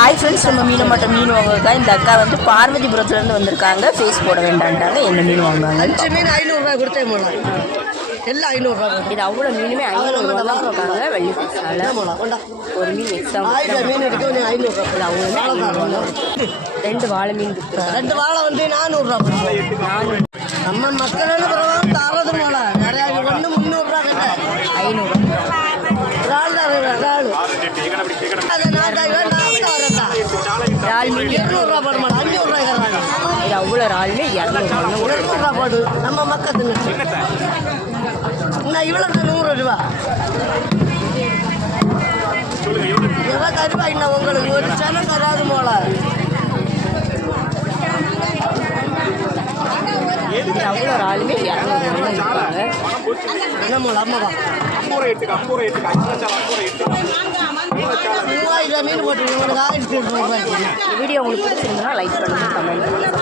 Hi friends, நம்ம மீனமாட்டம் மீன் வாங்குறதுக்காக இந்த அக்கா வந்து பார்வதிபுரத்துலேருந்து வந்திருக்காங்க. ஃபேஸ் போட வேண்டான்ட்டாங்க. என்ன மீன் வாங்குவாங்க? 5 மீன் 500 கொடுத்தே போகலாம். எல்லாம் 500 இது அவ்வளோ மீனுமே 500 தான் இருக்காங்க. வெள்ளி பீஸால் ஒரு மீன் எக்ஸ்ட்ரா மீன் இருக்கு 500. இது அவ்வளோ 2 வாழை மீன் இருக்கு. 2 வாழை வந்து 400 நம்ம மக்கள் தரது போல நிறையா ஒன்று 300 கிட்ட 500 இறால் மீன் 200 போட மாட்டோம். 500 இது அவ்வளோ இறாலுமே 200 போடு. நம்ம மக்கள் இன்னும் இவ்வளோ 100 ரூபா தருவா. இன்னும் உங்களுக்கு ஒரு சென தராது போல. இது அவ்வளோ இறாலுமே 200 இருக்காங்க. என்ன அம்மாவா 3000 மீன் போட்டு உங்களுக்கு 1000 ரூபாய். வீடியோ உங்களுக்கு பிடிச்சிருந்தா லைக் பண்ணுங்கள், கமெண்ட் பண்ணுங்கள்.